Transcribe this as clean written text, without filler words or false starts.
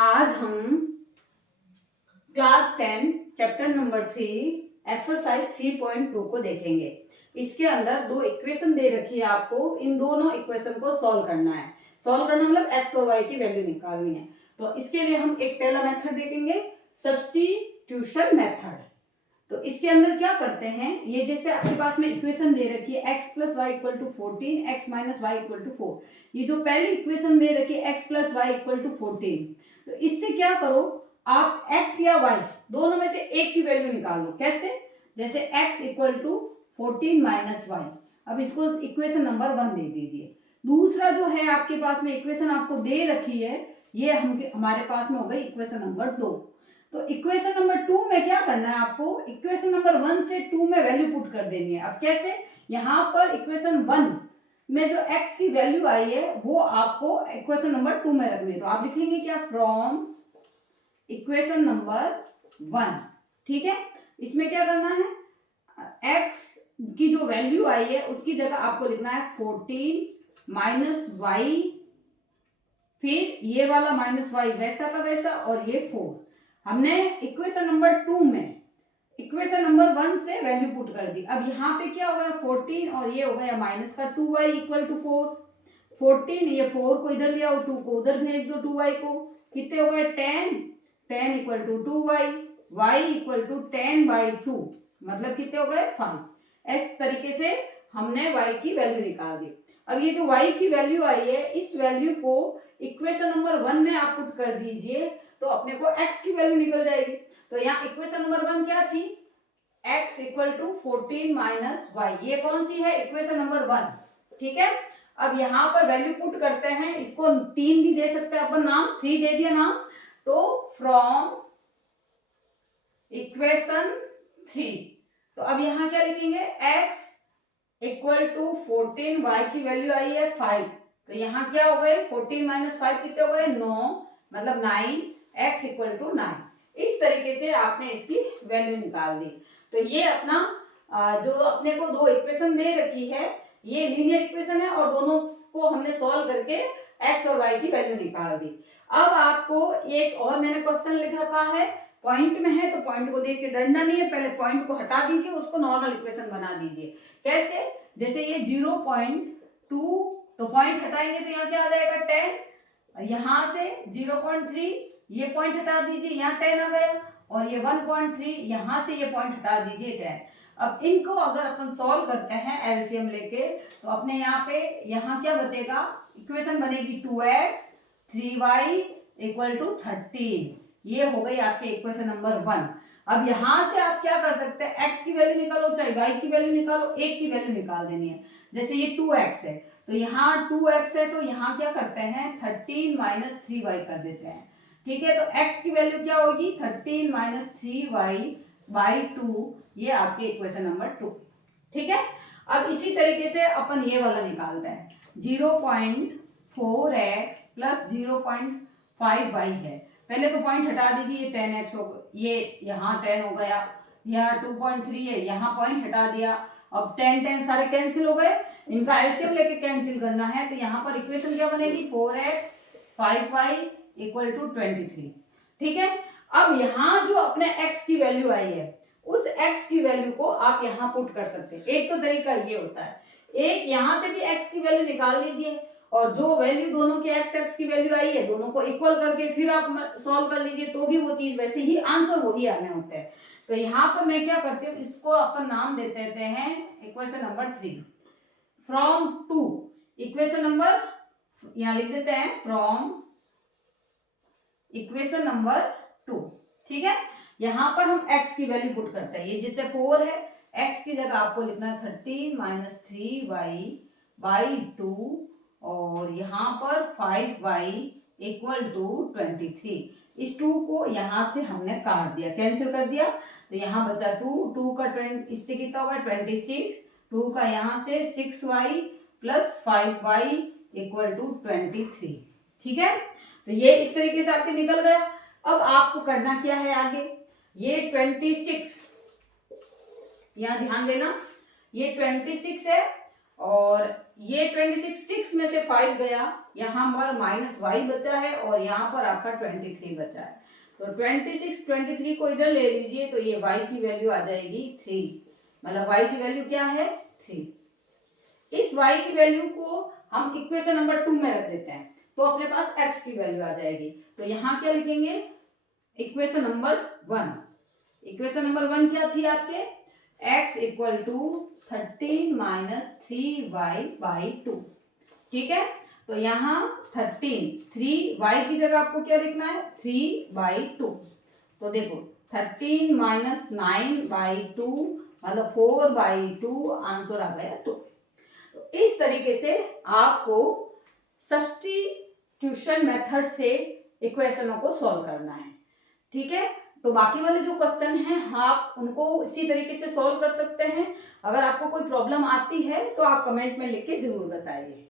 आज हम class 10 chapter number 3 exercise 3.2 को देखेंगे। इसके अंदर दो इक्वेशन दे रखी है, आपको इन दोनों इक्वेशन को सॉल्व करना है। सॉल्व करना मतलब एक्स और वाई की वैल्यू निकालनी है। तो इसके लिए हम एक पहला मेथड देखेंगे, सब्स्टिट्यूशन मेथड। तो इसके अंदर क्या करते हैं, ये जैसे आपके पास में इक्वेशन दे रखी है x plus y equal to 14, x minus y equal to 4। ये जो पहली इक्वेशन दे रखी है x plus y equal to 14, तो इससे क्या करो, आप x या y दोनों में से एक की वैल्यू निकाल लो। कैसे? जैसे x equal to 14 minus y. अब इसको इक्वेशन नंबर 1 दे दीजिए। दूसरा जो है आपके पास में इक्वेशन आपको दे रखी है, ये हमारे पास में हो गई इक्वेशन नंबर 2। तो इक्वेशन नंबर 2 में क्या करना है आपको, इक्वेशन नंबर 1 से 2 में वैल्यू पुट कर देनी है। अब कैसे? यहाँ पर इक्वेशन 1 में जो x की वैल्यू आई है वो आपको इक्वेशन नंबर 2 में रखनी है। तो आप लिखेंगे क्या, फ्रॉम इक्वेशन नंबर 1। ठीक है, इसमें क्या करना है, x की जो वैल्यू आई है उसकी जगह आपको लिखना है 14 माइनस वाई, फिर ये वाला माइनस वाई वैसा का वैसा, और ये 4। हमने इक्वेशन नंबर 2 में इक्वेशन नंबर 1 से वैल्यू पुट कर दी। अब यहाँ पे क्या हो गया, 14 और ये हो गया माइनस का 2y इक्वल टू 4। 14 ये 4 को इधर लिया और 2 को उधर भेज दो, 2y को। कितने हो गए, 10। 10 equal to 2y, y equal to 10/2, मतलब कितने हो गए, 5। इस तरीके से हमने y की वैल्यू निकाल दी। अब ये जो y की वैल्यू आई है, इस वैल्यू को इक्वेशन नंबर 1 में आप पुट कर दीजिए तो अपने को x की वैल्यू निकल जाएगी। तो यहाँ इक्वेशन नंबर 1 क्या थी, x equal to 14 minus y. ये कौन सी है, इक्वेशन नंबर 1। ठीक है, अब यहाँ पर वैल्यू पुट करते हैं, इसको 3 भी दे सकते हैं अपन नाम, 3 दे दिया नाम। तो फ्रॉम इक्वेशन 3, तो अब यहाँ क्या लिखेंगे, x इक्वल टू 14, y की वैल्यू आई है 5। तो यहाँ क्या हो गए, 14 माइनस 5 कितने हो गए, 9, मतलब 9। x equal to 9। इस तरीके से आपने इसकी वैल्यू निकाल दी। तो ये अपना जो अपने को दो इक्वेशन दे रखी है, ये लीनियर इक्वेशन है और दोनों को हमने सॉल्व करके x और y की वैल्यू निकाल दी। अब आपको एक और मैंने क्वेश्चन लिख रखा है, पॉइंट में है, तो पॉइंट को देख के डरना नहीं है, पहले पॉइंट को हटा दीजिए, उसको नॉर्मल इक्वेशन बना दीजिए। कैसे? जैसे ये 0.2, तो पॉइंट हटाएंगे तो यहाँ क्या आ जाएगा, 10। यहाँ से 0.3, ये पॉइंट हटा दीजिए, यहाँ 10 आ गया, और ये 1.3, यहाँ से ये पॉइंट हटा दीजिए 10। अब इनको अगर अपन सॉल्व करते हैं एलसीएम लेके, तो अपने यहाँ पे यहाँ क्या बचेगा, इक्वेशन बनेगी 2x 3y इक्वल टू 13। ये हो गई आपकी इक्वेशन नंबर 1। अब यहां से आप क्या कर सकते हैं, x की वैल्यू निकालो चाहे y की वैल्यू निकालो, एक की वैल्यू निकाल देनी है। जैसे ये 2x है, तो यहाँ 2x है, तो यहाँ क्या करते हैं, 13 माइनस 3y कर देते हैं। ठीक है, तो x की वैल्यू क्या होगी, 13 माइनस 3y/2, ये आपके इक्वेशन नंबर 2। ठीक है, अब इसी तरीके से अपन ये वाला निकालते हैं, 0.4x प्लस 0.5y है। पहले तो पॉइंट हटा दीजिए, ये 10x हो, ये यहाँ 10 हो गया, यहाँ 2.3 है, यहाँ पॉइंट हटा दिया। अब 10 10 सारे कैंसिल हो गए, इनका एलसीएम लेके कैंसिल करना है, तो यहाँ पर इक्वेशन क्या बनेगी, 4x 5y इक्वल टू 23। ठीक है, अब यहाँ जो अपने x की वैल्यू आई है, उस x की वैल्यू को आप यहाँ पुट कर सकते हैं। एक तो तरीका ये होता है, एक यहाँ से भी x की वैल्यू निकाल लीजिए, और जो वैल्यू दोनों के x की वैल्यू आई है, दोनों को इक्वल करके फिर आप सॉल्व कर लीजिए, तो भी वो चीज वैसे ही आंसर वही आने होते हैं। तो यहाँ पर मैं क्या करती हूँ, इसको अपन नाम दे देते हैं equation number 3। From 2, equation number यहाँ लिख देते हैं, फ्रॉम इक्वेशन नंबर 2। ठीक है, यहाँ पर हम x की वैल्यू पुट करते हैं, ये जैसे 4 है, x की जगह आपको लिखना है 13 माइनस 3y/2, और यहाँ पर 5y इक्वल टू 23। इस 2 को यहाँ से हमने काट दिया, कैंसिल कर दिया, तो यहाँ बचा 2 का 20, इससे कितना होगा 26, 2 का यहाँ से 6y plus 5y equal to 23। ठीक है, तो ये इस तरीके से आपके निकल गया। अब आपको करना क्या है आगे, ये 26, यहाँ ध्यान देना, ये 26 है, और ये 26 6 में से 5 गया, यहाँ पर -y बचा है और यहाँ पर आपका 23 बचा है। तो 26 23 को इधर ले लीजिए तो ये y की वैल्यू आ जाएगी 3, मतलब y की वैल्यू क्या है 3। इस y की वैल्यू को हम इक्वेशन नंबर 2 में रख देते हैं तो अपने पास x की वैल्यू आ जाएगी। तो यहाँ क्या लिखेंगे, इक्वेशन नंबर 1। इक्वेशन नंबर 1 क्या थी आपके, x equal to 13 minus 3y/2। ठीक है, तो यहाँ 13 3y की जगह आपको क्या लिखना है 3/2। तो देखो 13 माइनस 9/2 मतलब 4/2, आंसर आ गया 2। तो इस तरीके से आपको सब्स्टिट्यूशन मेथड से इक्वेशनों को सॉल्व करना है। ठीक है, तो बाकी वाले जो क्वेश्चन हैं आप उनको इसी तरीके से सॉल्व कर सकते हैं। अगर आपको कोई प्रॉब्लम आती है तो आप कमेंट में लिख के जरूर बताइए।